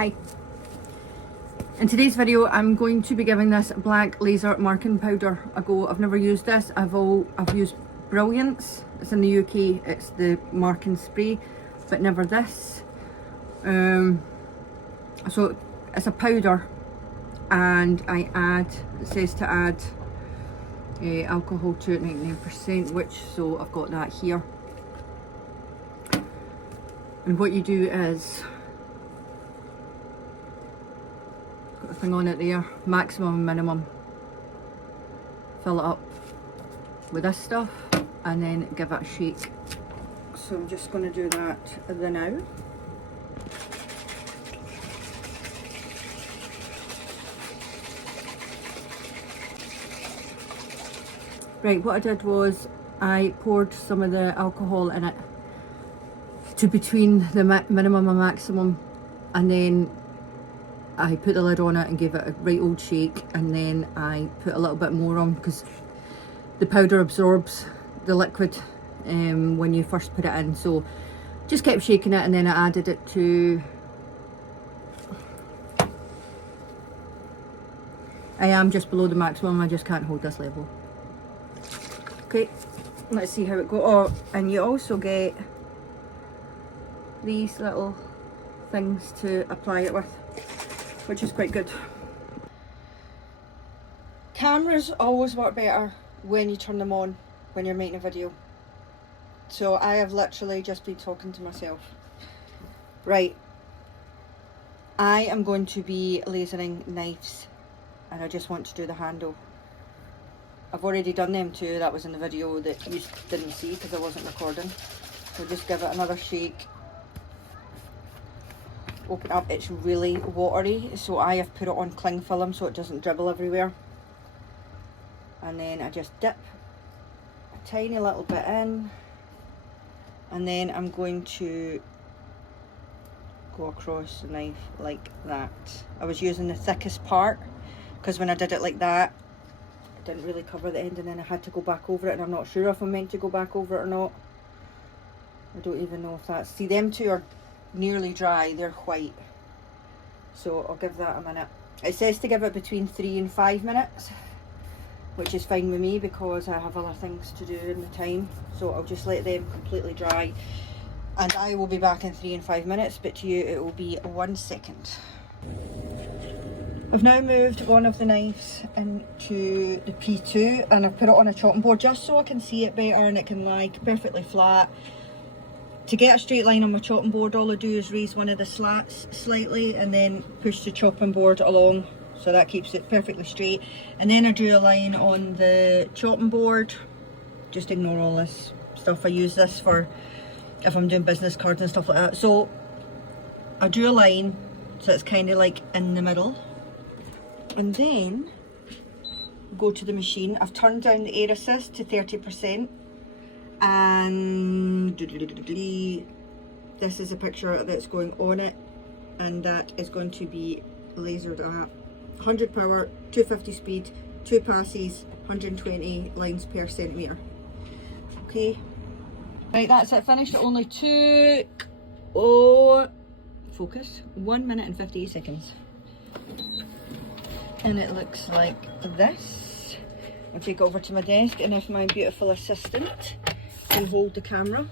Hi. In today's video I'm going to be giving this black laser marking powder a go. I've never used this. I've used Brilliance. It's in the UK. It's the marking spray, but never this. So it's a powder, and it says to add alcohol to it, 99%, so I've got that here. And what you do is, got a thing on it there, maximum and minimum. Fill it up with this stuff and then give it a shake. So I'm just going to do that now. Right, what I did was I poured some of the alcohol in it to between the minimum and maximum, and then I put the lid on it and gave it a right old shake, and then I put a little bit more on because the powder absorbs the liquid when you first put it in. So just kept shaking it, and then I added it to, I am just below the maximum, I just can't hold this level. Okay, let's see how it goes. Oh, and you also get these little things to apply it with, which is quite good. Cameras always work better when you turn them on when you're making a video. So I have literally just been talking to myself. Right, I am going to be lasering knives, and I just want to do the handle. I've already done them too. That was in the video that you didn't see because I wasn't recording. So just give it another shake. Open up. It's really watery, so I have put it on cling film so it doesn't dribble everywhere. And then I just dip a tiny little bit in, and then I'm going to go across the knife like that. I was using the thickest part because when I did it like that, it didn't really cover the end, and then I had to go back over it, and I'm not sure if I'm meant to go back over it or not. I don't even know if that's, see, them two are nearly dry, they're white, so I'll give that a minute. It says to give it between 3 and 5 minutes, which is fine with me because I have other things to do in the time. So I'll just let them completely dry, and I will be back in 3 and 5 minutes, but to you it will be 1 second. I've now moved one of the knives into the P2, and I've put it on a chopping board just so I can see it better and it can lie perfectly flat. To get a straight line on my chopping board, all I do is raise one of the slats slightly and then push the chopping board along, so that keeps it perfectly straight. And then I drew a line on the chopping board. Just ignore all this stuff. I use this for if I'm doing business cards and stuff like that. So I drew a line so it's kind of like in the middle, and then go to the machine. I've turned down the air assist to 30%, and this is a picture that's going on it, and that is going to be lasered at 100 power, 250 speed, 2 passes, 120 lines per centimetre. Okay, right, that's it, finished. It only took, focus, 1 minute and 58 seconds. And it looks like this. I'll take it over to my desk, and if my beautiful assistant can hold the camera.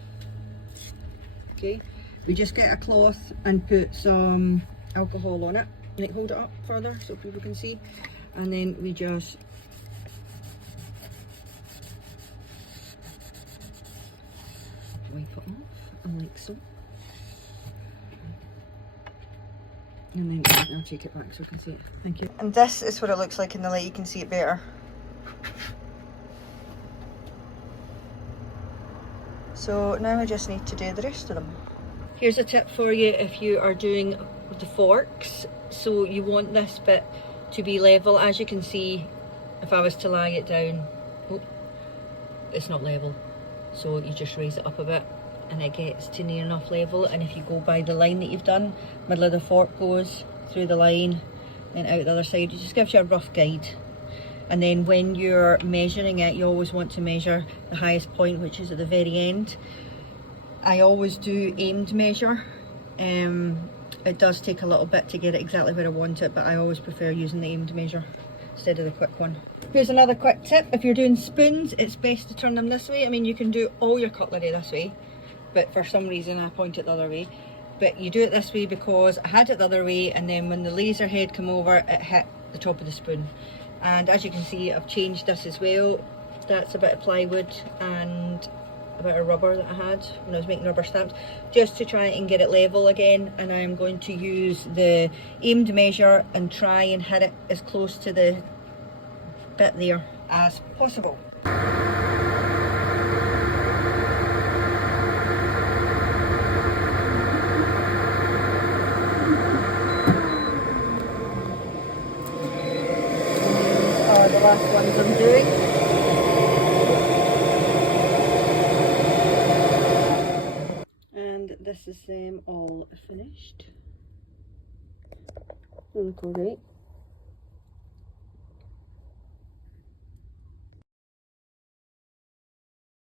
Okay, we just get a cloth and put some alcohol on it. Like, hold it up further so people can see, and then we just wipe it off, and like so. And then I'll take it back so you can see it. Thank you. And this is what it looks like in the light. You can see it better. So now I just need to do the rest of them. Here's a tip for you if you are doing the forks. So you want this bit to be level. As you can see, if I was to lie it down, it's not level. So you just raise it up a bit and it gets to near enough level. And if you go by the line that you've done, middle of the fork goes through the line, then out the other side. It just gives you a rough guide. And then when you're measuring it, you always want to measure the highest point, which is at the very end. I always do aimed measure. it does take a little bit to get it exactly where I want it, but I always prefer using the aimed measure instead of the quick one. Here's another quick tip: if you're doing spoons, it's best to turn them this way. I mean, you can do all your cutlery this way, but for some reason I point it the other way. But you do it this way because I had it the other way, and then when the laser head came over, it hit the top of the spoon. And as you can see, I've changed this as well. That's a bit of plywood and a bit of rubber that I had when I was making rubber stamps, just to try and get it level again. And I'm going to use the aimed measure and try and hit it as close to the bit there as possible. The last ones I'm doing. And this is them all finished. They look alright.